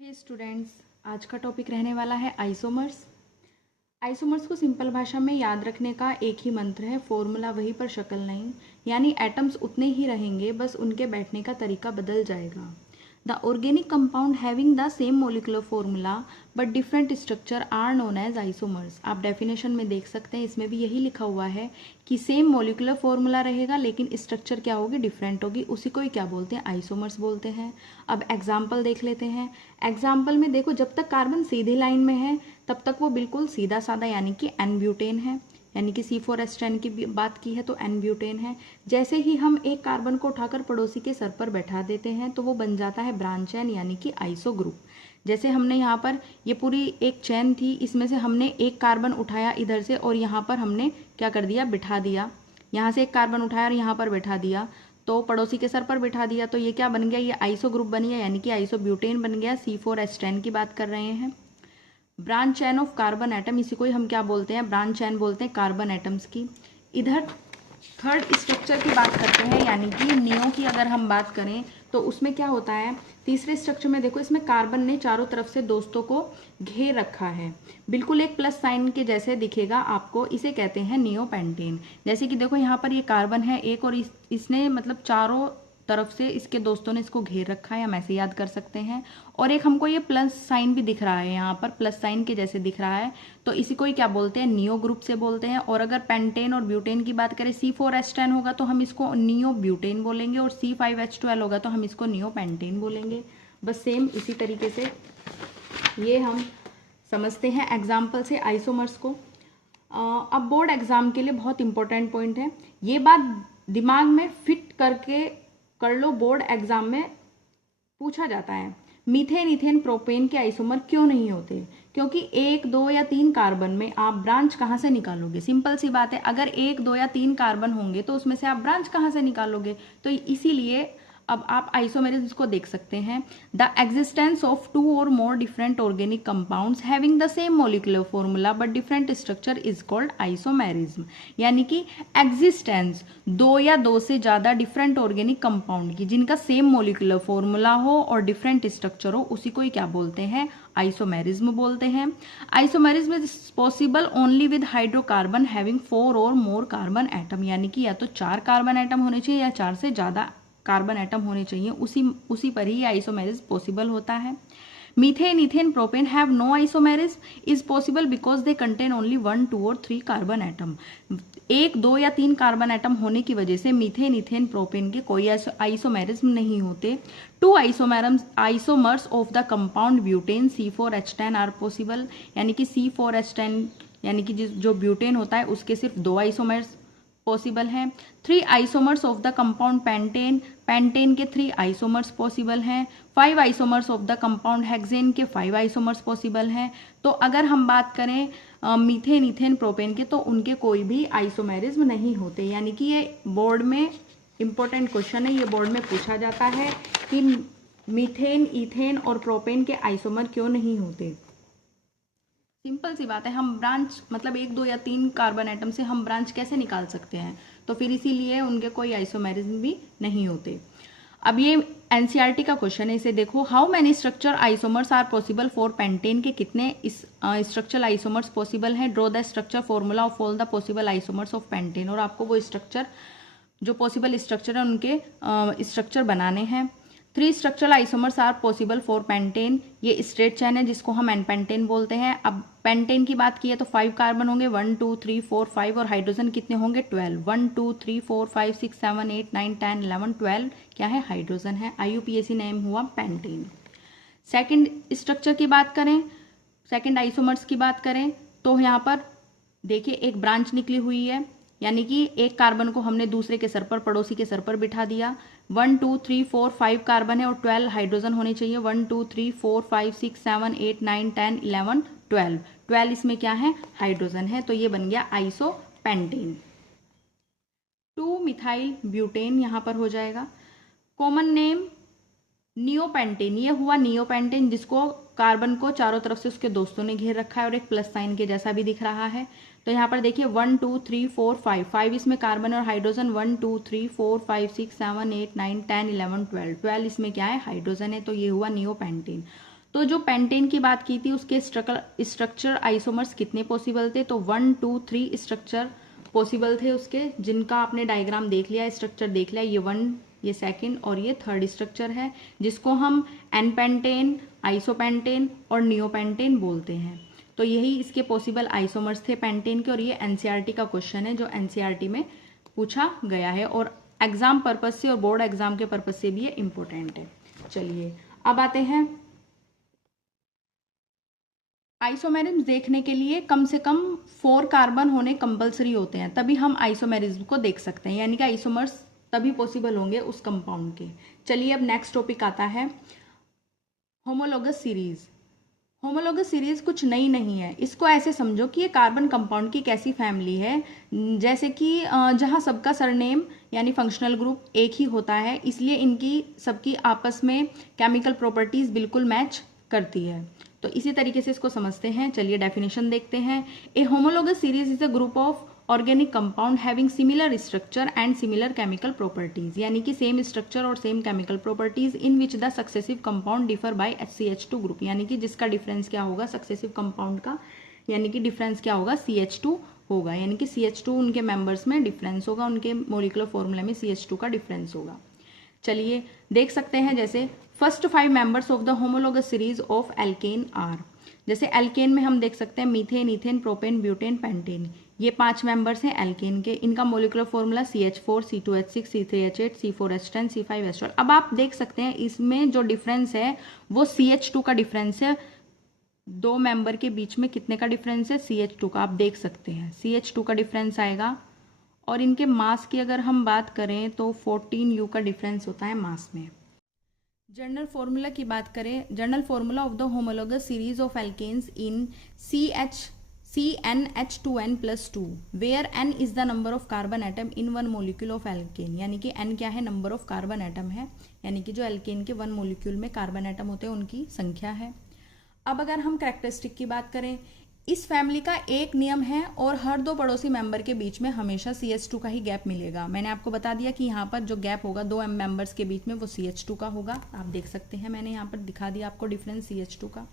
हे students, आज का topic रहने वाला है आइसोमर्स। आइसोमर्स को सिंपल भाषा में याद रखने का एक ही मंत्र है, फॉर्मूला वही पर शक्ल नहीं। यानी एटम्स उतने ही रहेंगे, बस उनके बैठने का तरीका बदल जाएगा। The organic compound having the same molecular formula but different structure are known as isomers. आप डेफिनेशन में देख सकते हैं, इसमें भी यही लिखा हुआ है कि सेम मोलिकुलर फॉर्मूला रहेगा लेकिन स्ट्रक्चर क्या होगी, डिफरेंट होगी। उसी को ही क्या बोलते हैं, आइसोमर्स बोलते हैं। अब एग्जाम्पल देख लेते हैं। एग्जाम्पल में देखो, जब तक कार्बन सीधी लाइन में है तब तक वो बिल्कुल सीधा साधा यानी कि एन ब्यूटेन है, यानी कि C4H10 की बात की है तो एन ब्यूटेन है। जैसे ही हम एक कार्बन को उठाकर पड़ोसी के सर पर बैठा देते हैं तो वो बन जाता है ब्रांच चैन यानी कि आइसो ग्रुप। जैसे हमने यहाँ पर ये पूरी एक चैन थी, इसमें से हमने एक कार्बन उठाया इधर से और यहाँ पर हमने क्या कर दिया, बिठा दिया। यहाँ से एक कार्बन उठाया और यहाँ पर बैठा दिया, तो पड़ोसी के सर पर बिठा दिया, तो ये क्या बन गया, ये आइसो ग्रुप बन गया यानी कि आइसो ब्यूटेन बन गया। C4H10 की बात कर रहे हैं। Branch chain of carbon atom, इसी को ही हम क्या बोलते हैं, ब्रांच चैन बोलते हैं कार्बन एटम्स की। इधर थर्ड स्ट्रक्चर की बात करते हैं यानी कि नियो की अगर हम बात करें तो उसमें क्या होता है, तीसरे स्ट्रक्चर में देखो, इसमें कार्बन ने चारों तरफ से दोस्तों को घेर रखा है, बिल्कुल एक प्लस साइन के जैसे दिखेगा आपको, इसे कहते हैं नियो पेंटेन। जैसे कि देखो यहाँ पर ये कार्बन है एक और इसने मतलब चारों तरफ से इसके दोस्तों ने इसको घेर रखा है, हम ऐसे याद कर सकते हैं। और एक हमको ये प्लस साइन भी दिख रहा है, यहाँ पर प्लस साइन के जैसे दिख रहा है, तो इसी को ही क्या बोलते हैं, नियो ग्रुप से बोलते हैं। और अगर पेंटेन और ब्यूटेन की बात करें, C4H10 होगा तो हम इसको नियो ब्यूटेन बोलेंगे और C5H12 होगा तो हम इसको नियो पेंटेन बोलेंगे। बस सेम इसी तरीके से ये हम समझते हैं एग्जाम्पल से आइसोमर्स को। अब बोर्ड एग्जाम के लिए बहुत इंपॉर्टेंट पॉइंट है, ये बात दिमाग में फिट करके कर लो, बोर्ड एग्जाम में पूछा जाता है। मीथेन, इथेन, प्रोपेन के आइसोमर क्यों नहीं होते? क्योंकि एक, दो या तीन कार्बन में आप ब्रांच कहाँ से निकालोगे? सिंपल सी बात है, अगर एक, दो या तीन कार्बन होंगे तो उसमें से आप ब्रांच कहाँ से निकालोगे? तो इसीलिए अब आप आइसोमेरिज्म को देख सकते हैं। द एग्जिस्टेंस ऑफ टू और more different organic compounds having the same molecular formula but different structure is called isomerism. यानी कि एग्जिस्टेंस, दो या दो से ज्यादा डिफरेंट ऑर्गेनिक कंपाउंड की जिनका सेम मोलिकुलर फॉर्मूला हो और डिफरेंट स्ट्रक्चर हो, उसी को ही क्या बोलते हैं, आइसोमेरिज्म बोलते हैं। Isomerism is possible only with hydrocarbon having 4 और मोर कार्बन एटम। यानी कि या तो 4 कार्बन एटम होने चाहिए या 4 से ज्यादा कार्बन एटम होने चाहिए, उसी पर ही आइसोमेरिज्म पॉसिबल होता है। Methane, ethane, propane have no isomerism is possible because they contain only 1, 2 और 3 कार्बन एटम। एक, दो या तीन कार्बन एटम होने की वजह से मीथेन, इथेन, प्रोपेन के कोई आइसोमेरिज्म नहीं होते। Two isomers of the compound butane C4H10 are possible. यानी कि C4H10 यानी कि जो ब्यूटेन होता है उसके सिर्फ 2 आइसोमर्स पॉसिबल हैं। 3 isomers of the compound pentane, pentane के 3 आइसोमर्स पॉसिबल हैं। 5 isomers of the compound hexane के 5 आइसोमर्स पॉसिबल हैं। तो अगर हम बात करें मीथेन, इथेन, प्रोपेन के, तो उनके कोई भी आइसोमेरिज्म नहीं होते। यानी कि ये बोर्ड में इंपॉर्टेंट क्वेश्चन है, ये बोर्ड में पूछा जाता है कि मीथेन, इथेन और प्रोपेन के आइसोमर क्यों नहीं होते। सिंपल सी बात है, हम ब्रांच मतलब एक, दो या तीन कार्बन एटम से हम ब्रांच कैसे निकाल सकते हैं, तो फिर इसीलिए उनके कोई आइसोमेरिज्म भी नहीं होते। अब ये एनसीईआरटी का क्वेश्चन है, इसे देखो। How many structure isomers are possible for pentane के कितने इस स्ट्रक्चरल आइसोमर्स पॉसिबल हैं? Draw the structure formula of all the possible isomers of pentane. और आपको वो स्ट्रक्चर, जो पॉसिबल स्ट्रक्चर है उनके स्ट्रक्चर बनाने हैं। 3 structural isomers are possible for pentane, ये स्ट्रेट चैन है जिसको हम एन पेंटेन बोलते हैं। अब पेंटेन की बात की है तो 5 कार्बन होंगे, 1, 2, 3, 4, 5 और हाइड्रोजन कितने होंगे, 12। 1, 2, 3, 4, 5, 6, 7, 8, 9, 10, 11, 12 क्या है, हाइड्रोजन है। IUPAC नेम हुआ पेंटेन। सेकेंड स्ट्रक्चर की बात करें, सेकेंड आइसोमर्स की बात करें तो यहाँ पर देखिए एक ब्रांच निकली हुई है, यानी कि एक कार्बन को हमने दूसरे के सर पर, पड़ोसी के सर पर बिठा दिया। 1, 2, 3, 4, 5 कार्बन है और 12 हाइड्रोजन होने चाहिए। 1, 2, 3, 4, 5, 6, 7, 8, 9, 10, 11, 12 12 इसमें क्या है, हाइड्रोजन है, तो ये बन गया आइसोपेंटेन। 2 मिथाइल ब्यूटेन यहाँ पर हो जाएगा। कॉमन नेम नियोपेंटेन, ये हुआ नियोपेंटेन जिसको कार्बन को चारों तरफ से उसके दोस्तों ने घेर रखा है और एक प्लस साइन के जैसा भी दिख रहा है। तो यहाँ पर देखिए 1, 2, 3, 4, 5, 5 इसमें कार्बन और हाइड्रोजन, 1, 2, 3, 4, 5, 6, 7, 8, 9, 10, 11, 12 12 इसमें क्या है, हाइड्रोजन है, तो ये हुआ नियोपेंटेन। तो जो पेंटेन की बात की थी उसके स्ट्रक्चर आइसोमर्स कितने पॉसिबल थे, तो 1 2 3 स्ट्रक्चर पॉसिबल थे उसके, जिनका आपने डायग्राम देख लिया, स्ट्रक्चर देख लिया। ये 1, ये सेकंड और ये थर्ड स्ट्रक्चर है, जिसको हम एन पेंटेन, आइसोपेंटेन और नियोपेंटेन बोलते हैं। तो यही इसके पॉसिबल आइसोमर्स थे पेंटेन के, और ये एनसीईआरटी का क्वेश्चन है जो एनसीईआरटी में पूछा गया है, और एग्जाम पर्पज से और बोर्ड एग्जाम के पर्पज से भी ये इंपॉर्टेंट है। चलिए अब आते हैं, आइसोमेरिज्म देखने के लिए कम से कम 4 कार्बन होने कंपलसरी होते हैं, तभी हम आइसोमेरिज्म को देख सकते हैं, यानी कि आइसोमर्स तभी पॉसिबल होंगे उस कंपाउंड के। चलिए अब नेक्स्ट टॉपिक आता है होमोलोगस सीरीज। होमोलोगस सीरीज कुछ नई नहीं है, इसको ऐसे समझो कि ये कार्बन कंपाउंड की कैसी फैमिली है, जैसे कि जहाँ सबका सरनेम यानी फंक्शनल ग्रुप एक ही होता है, इसलिए इनकी सबकी आपस में केमिकल प्रॉपर्टीज बिल्कुल मैच करती है। तो इसी तरीके से इसको समझते हैं। चलिए डेफिनेशन देखते हैं। A homologous series is a group of organic compound having similar structure and similar chemical properties, यानी कि सेम स्ट्रक्चर और same chemical properties in which the successive compound differ by HCH2 group, यानी कि जिसका difference क्या होगा successive compound का, यानी कि डिफरेंस क्या होगा CH2 होगा, यानी कि CH2 उनके मेंबर्स में डिफरेंस होगा, उनके मोलिकुलर फॉर्मूला में CH2 का डिफरेंस होगा। चलिए देख सकते हैं, जैसे first 5 members of the homologous series of alkane are, जैसे एल्केन में हम देख सकते हैं methane, ethane, propane, butane, pentane, ये 5 मेंबर्स हैं एल्केन के। इनका molecular formula CH4, C2H6, C3H8, C4H10, C5H12। अब आप देख सकते हैं इसमें जो डिफरेंस है वो CH2 का डिफरेंस है, 2 मेंबर के बीच में कितने का डिफरेंस है CH2 का, आप देख सकते हैं CH2 का डिफरेंस आएगा। और इनके मास की अगर हम बात करें तो 14U का डिफरेंस होता है मास में। जनरल फॉर्मूला की बात करें, general formula of the homologous series of alkanes in CnH2n+2 where n is the number of carbon atom in 1 molecule of alkane, यानी कि n क्या है, नंबर ऑफ कार्बन एटम है, यानी कि जो एल्केन के 1 मोलिक्यूल में कार्बन एटम होते हैं उनकी संख्या है। अब अगर हम कैरेक्टरिस्टिक की बात करें, इस फैमिली का एक नियम है और हर 2 पड़ोसी मेंबर के बीच में हमेशा CH2 का ही गैप मिलेगा। मैंने आपको बता दिया कि यहाँ पर जो गैप होगा 2 मेंबर्स के बीच में वो CH2 का होगा, आप देख सकते हैं, मैंने यहाँ पर दिखा दिया आपको डिफरेंस CH2 का।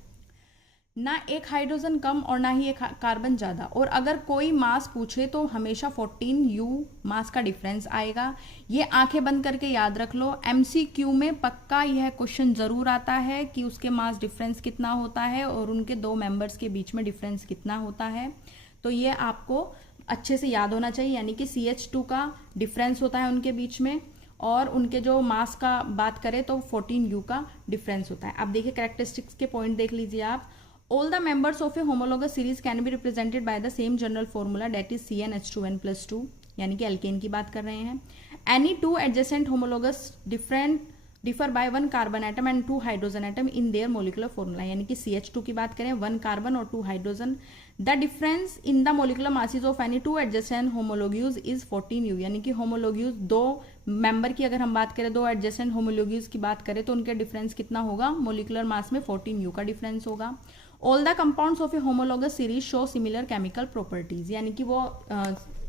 ना एक हाइड्रोजन कम और ना ही एक कार्बन ज़्यादा, और अगर कोई मास पूछे तो हमेशा 14U मास का डिफरेंस आएगा। ये आंखें बंद करके याद रख लो, MCQ में पक्का यह क्वेश्चन ज़रूर आता है कि उसके मास डिफरेंस कितना होता है और उनके 2 मेंबर्स के बीच में डिफरेंस कितना होता है। तो ये आपको अच्छे से याद होना चाहिए, यानी कि CH2 का डिफरेंस होता है उनके बीच में, और उनके जो मास का बात करें तो 14U का डिफरेंस होता है। अब देखिए कैरेक्टरिस्टिक्स के पॉइंट देख लीजिए आप। All the members of a homologous series can be represented by the same general formula, that is CnH2n+2, यानी कि एल्केन की बात कर रहे हैं। Any 2 adjacent homologous differ by 1 carbon atom and 2 hydrogen atom in their molecular formula, यानी कि CH2 की बात करें 1 कार्बन और 2 hydrogen. The difference in the molecular masses of any 2 adjacent homologues is 14U, यानी कि homologues 2 मेंबर की अगर हम बात करें, 2 adjacent homologues की बात करें तो उनके डिफरेंस कितना होगा, मोलिकुलर मास में 14U का डिफरेंस होगा। All the compounds of a homologous series show similar chemical properties, यानी कि वो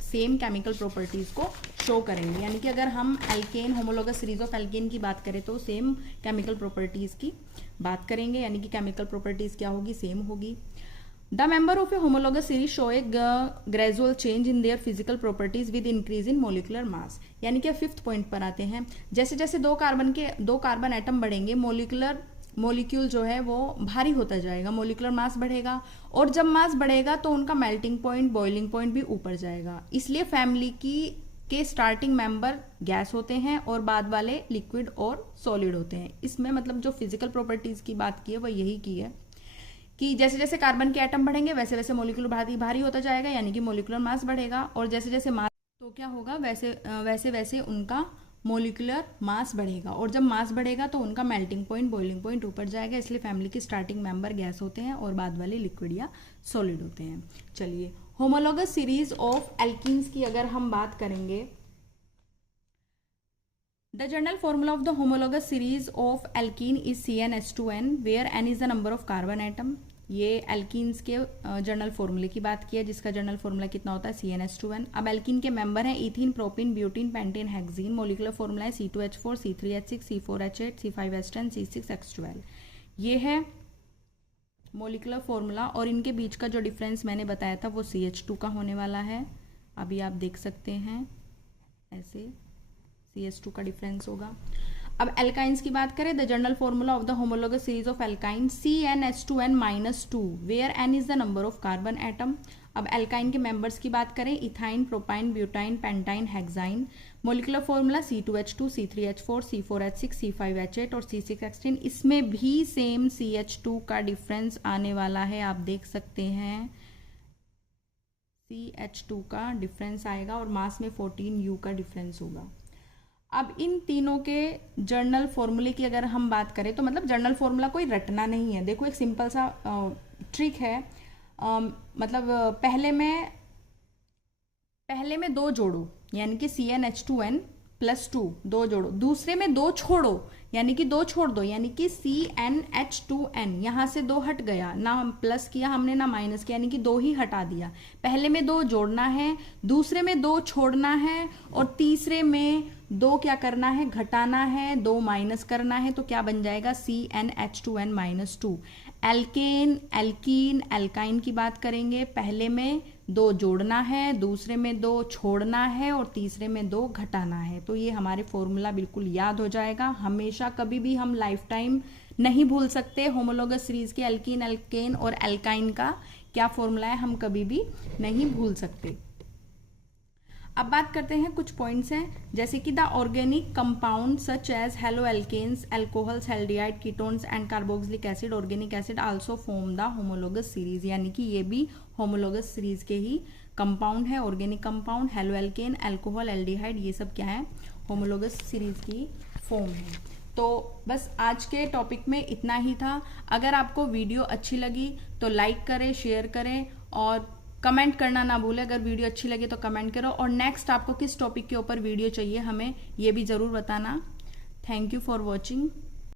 सेम केमिकल प्रॉपर्टीज को शो करेंगे, यानी कि अगर हम alkane homologous series of alkane की बात करें तो सेम केमिकल प्रॉपर्टीज की बात करेंगे, यानी कि केमिकल प्रॉपर्टीज क्या होगी, सेम होगी। The member of a homologous series show A gradual change in their physical properties with increase in molecular mass, यानी कि 5th पॉइंट पर आते हैं। जैसे जैसे 2 कार्बन एटम बढ़ेंगे, मोलिक्यूल जो है वो भारी होता जाएगा, मोलिकुलर मास बढ़ेगा, और जब मास बढ़ेगा तो उनका मेल्टिंग पॉइंट, बॉइलिंग पॉइंट भी ऊपर जाएगा। इसलिए फैमिली के स्टार्टिंग मेंबर गैस होते हैं और बाद वाले लिक्विड और सॉलिड होते हैं। इसमें मतलब जो फिजिकल प्रॉपर्टीज की बात की है वो यही की है कि जैसे जैसे कार्बन के एटम बढ़ेंगे वैसे वैसे मोलिकुलर भारी होता जाएगा, यानी कि मोलिकुलर मास बढ़ेगा, और जैसे जैसे मास तो क्या होगा, वैसे वैसे उनका मोलिकुलर मास बढ़ेगा, और जब मास बढ़ेगा तो उनका मेल्टिंग पॉइंट, बॉइलिंग पॉइंट ऊपर जाएगा। इसलिए फैमिली की स्टार्टिंग मेंबर गैस होते हैं और बाद वाले लिक्विड या सॉलिड होते हैं। चलिए होमोलोगस सीरीज ऑफ एल्कीन्स की अगर हम बात करेंगे, the general formula of the homologous series of alkene is CnH2n where n is the number of carbon atom. ये एल्कीन्स के जनरल फॉर्मूले की बात की है, जिसका जनरल फॉर्मूला कितना होता है, CnH2n। अब एल्कीन के मेंबर हैं ethene, propene, butene, pentane, hexene. Molecular formula है C2H4, C3H6, C4H8, C5H10, C6H12। ये है मोलिकुलर फॉर्मूला और इनके बीच का जो डिफरेंस मैंने बताया था वो CH2 का होने वाला है। अभी आप देख सकते हैं ऐसे CH2 का डिफरेंस होगा। अब एल्काइंस की बात करें, the general formula of the homologous series of alkyne CnH2n-2 where n is the number of carbon atom. अब एल्काइन के मेंबर्स की बात करें, ethyne, propyne, butyne, pentyne, hexyne. Molecular formula C2H2, C3H4, C4H6, C5H8 और C6H10। इसमें भी same CH2 का difference आने वाला है, आप देख सकते हैं CH2 का डिफरेंस आएगा और मास में 14U का डिफरेंस होगा। अब इन तीनों के जर्नल फॉर्मूले की अगर हम बात करें तो मतलब जर्नल फॉर्मूला कोई रटना नहीं है। देखो एक सिंपल सा ट्रिक है, मतलब पहले में 2 जोड़ो यानी कि CnH2n+2 2 जोड़ो, दूसरे में 2 छोड़ो यानी कि 2 छोड़ दो यानी कि CnH2n, यहाँ से 2 हट गया, ना प्लस किया हमने ना माइनस किया, यानी कि 2 ही हटा दिया। पहले में 2 जोड़ना है, दूसरे में 2 छोड़ना है और तीसरे में 2 क्या करना है, घटाना है, 2 माइनस करना है, तो क्या बन जाएगा CnH2n-2। एल्केन, एल्कीन, एल्काइन की बात करेंगे, पहले में 2 जोड़ना है, दूसरे में 2 छोड़ना है और तीसरे में 2 घटाना है। तो ये हमारे फॉर्मूला बिल्कुल याद हो जाएगा, हमेशा कभी भी हम लाइफ टाइम नहीं भूल सकते। होमोलोगस सीरीज के एल्कीन, एल्केन और एल्काइन का क्या फॉर्मूला है हम कभी भी नहीं भूल सकते। अब बात करते हैं कुछ पॉइंट्स हैं, जैसे कि the organic compound such as halo alkanes, alcohols, aldehyde, ketones and carboxylic acid, organic acid also form the homologous series, यानी कि ये भी होमोलोगस सीरीज के ही कंपाउंड है। Organic compound, halo alkane, alcohol, aldehyde, ये सब क्या है, होमोलोगस सीरीज की फॉर्म है। तो बस आज के टॉपिक में इतना ही था। अगर आपको वीडियो अच्छी लगी तो लाइक करें, शेयर करें और कमेंट करना ना भूलें। अगर वीडियो अच्छी लगे तो कमेंट करो और नेक्स्ट आपको किस टॉपिक के ऊपर वीडियो चाहिए हमें ये भी ज़रूर बताना। Thank you for watching.